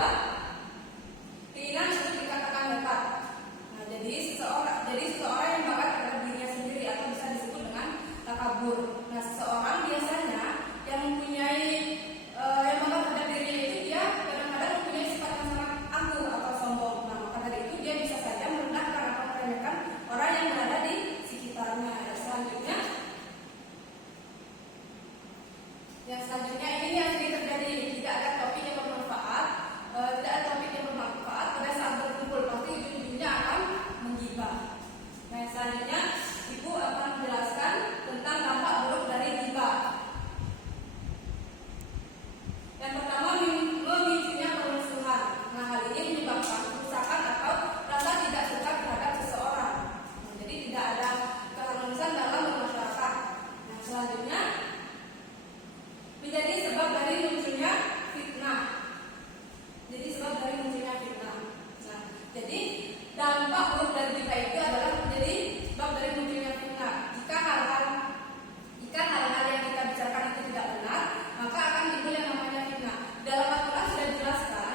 kedua, keinginan untuk dikatakan hebat. Nah, jadi seseorang yang bangga terhadap dirinya sendiri atau bisa disebut dengan takabur. Nah, seseorang biasanya yang mempunyai yang bangga terhadap dirinya itu dia kadang-kadang mempunyai sifat yang sangat angkuh atau sombong. Nah, maka dari itu dia bisa saja merendahkan atau meremehkan orang yang berada di sekitarnya. Dan selanjutnya ini yang sering terjadi, tidak ada topik yang bermanfaat, pada saat berkumpul pasti ujung-ujungnya akan menggibah. Nah, selanjutnya Ibu akan menjelaskan tentang dampak buruk dari gibah. Yang pertama, memicunya permusuhan. Nah, hal ini menyebabkan kerusakan atau rasa tidak suka terhadap seseorang. Nah, jadi tidak ada keharmonisan dalam masyarakat. Nah, selanjutnya menjadi sebab dari munculnya fitnah. Nah, jadi dampak buruk dari gibah itu adalah menjadi sebab dari munculnya fitnah. Jika hal-hal yang kita bicarakan itu tidak benar, maka akan timbul yang namanya fitnah. Dalam Al-Quran sudah dijelaskan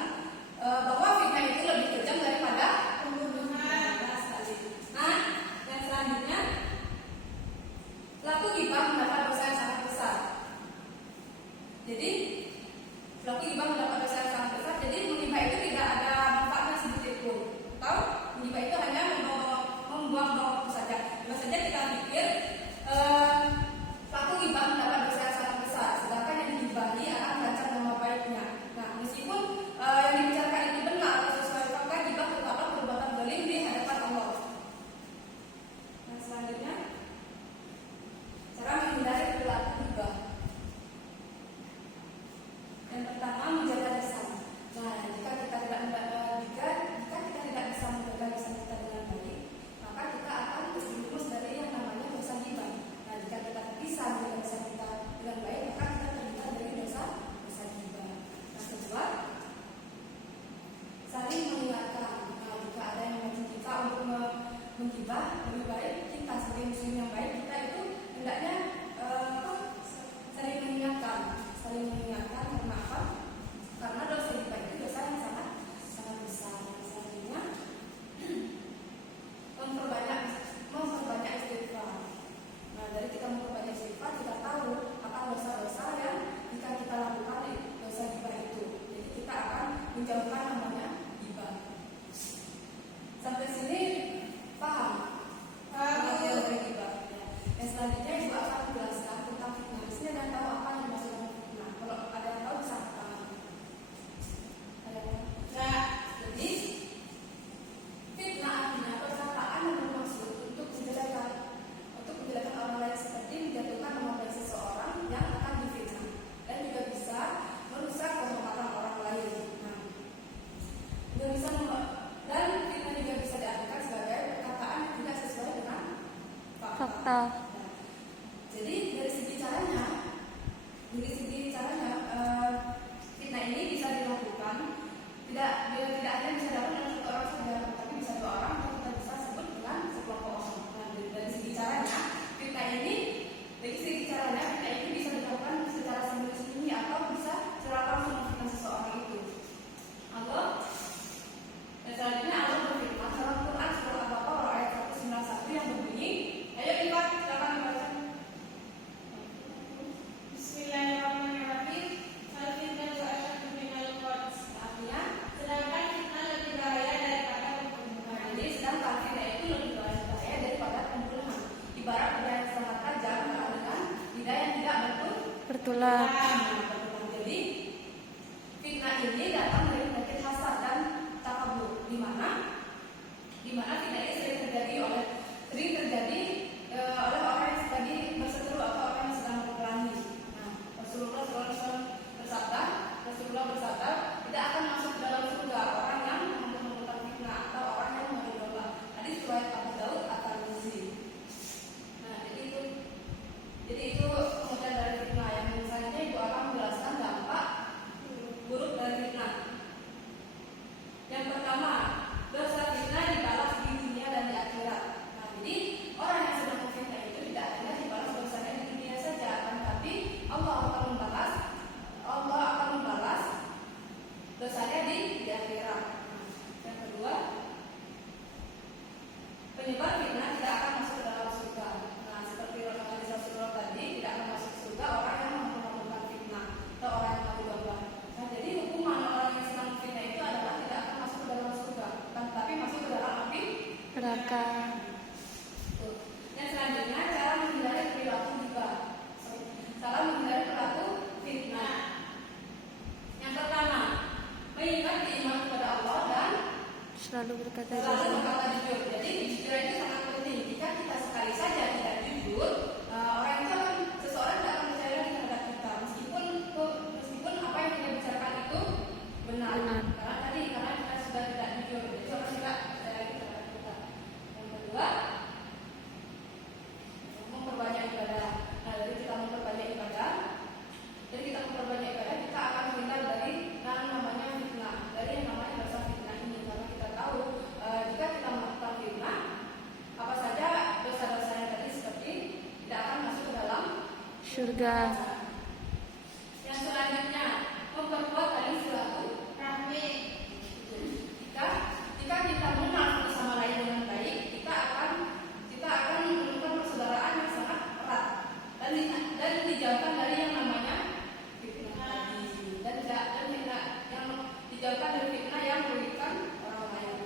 bahwa fitnah itu lebih kejam daripada pembunuhan. Nah, yang selanjutnya, pelaku gibah mendapat dosa yang sangat besar. Jadi pelaku gibah mendapat dosa yang sangat besar. Jadi menggibah itu tidak ada manfaatnya sedikit pun. Atau menggibah itu hanya membuang-buang waktu saja. Cuma saja kita pikir pelaku gibah mendapat dosa yang sangat besar, sedangkan yang digibahi akan terancam nama baiknya. Nah, meskipun yang dibicarakan itu benar atau sesuai fakta, gibah tetaplah perbuatan zalim di hadapan Allah. Nah, selanjutnya cara menghindari perilaku gibah. Yang pertama, menjaga lisan. Nah, jika kita tidak bisa menjaga lisan kita dengan baik, maka kita akan terjerumus dari yang namanya dosa gibah. Nah, jika kita bisa menjaga lisan kita dengan baik, maka kita terhindar dari dosa gibah. Nah, kedua, saling mengingatkan. Nah, jika ada yang mengajak kita untuk menggibah, lebih baik kita sebagai muslim yang baik, kita itu hendaknya saling mengingatkan. Karena apa? Karena dosa gibah itu dosa yang sangat besar. Selanjutnya, memperbanyak istighfar. Nah, dari kita memperbanyak istighfar, kita tahu akan dosa-dosa yang jika kita lakukan dosa gibah itu. Jadi kita akan menjauhkan namanya gibah. Sampai sini paham? Teori gibah. Yang selanjutnya Ibu akan menjelaskan tentang fitnah. Di sini ada tahu apa yang dimaksud dengan fitnah? Kalau ada yang tahu bisa nah, jadi fitnah artinya perkataan yang bermaksud untuk menjelekan orang lain, seperti menjatuhkan nama baik seseorang yang akan difitnah, dan juga bisa merusak kehormatan orang lain. Nah, selalu berkata Selalu jujur. berkata jujur. Jadi jujur itu sangat penting. Jika kita sekali saja tidak jujur, orang itu akan seseorang tidak akan percaya lagi terhadap kita, meskipun apa yang kita bicarakan itu benar. Benar. Karena kita sudah tidak jujur, jadi orang tidak percaya lagi terhadap kita. Yang kedua, memperbanyak ibadah. Nah, dari kita memperbanyak ibadah, kita akan menghindar dari yang namanya fitnah, dari yang namanya dosa fitnah ini. Karena kita tahu jika kita melakukan fitnah, apa saja dosa-dosa yang tadi seperti tidak akan masuk ke dalam Surga. Yang selanjutnya, memperkuat tali silaturahmi. Jika kita mengenal satu sama lain dengan baik, kita akan menemukan persaudaraan yang sangat erat dan dijauhkan dari yang namanya fitnah yang dijauhkan dari fitnah yang merugikan orang lain.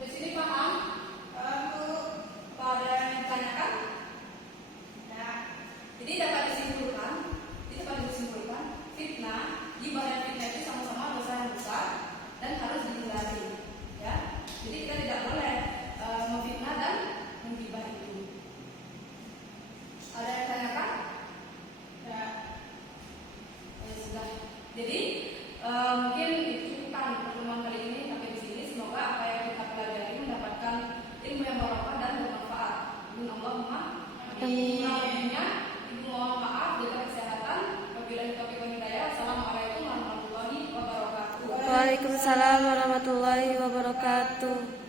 Di sini paham? Pada yang ditanyakan? Ya. Jadi dapat disimpulkan fitnah, gibah dan fitnah itu sama-sama dosa yang besar dan harus dihindari. Ya. Jadi kita tidak boleh memfitnah dan menggibah itu. Ada yang tanyakan? Ya. Sudah. Jadi mungkin itu kan pertemuan kali ini sampai di sini. Semoga apa yang kita pelajari mendapatkan ilmu yang barokah dan bermanfaat. Allahumma Amin. Ibu mohon maaf, jaga kesehatan. Wabillahi taufiq wal hidayah. Assalamualaikum warahmatullahi wabarakatuh. Waalaikumsalam warahmatullahi wabarakatuh.